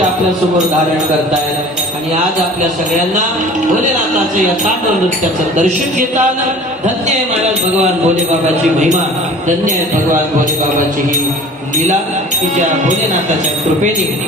ते आपल्या समोर धारण करतायत आणि आज आपल्या सगळ्यांना भोलेनाथाचं या तांडव नृत्याचं दर्शन घेता आलं. धन्य आहे महाराज भगवान भोलेबाबाची महिमा, धन्य आहे भगवान भोलेबाबाची ही लीला की ज्या भोलेनाथाच्या कृपेने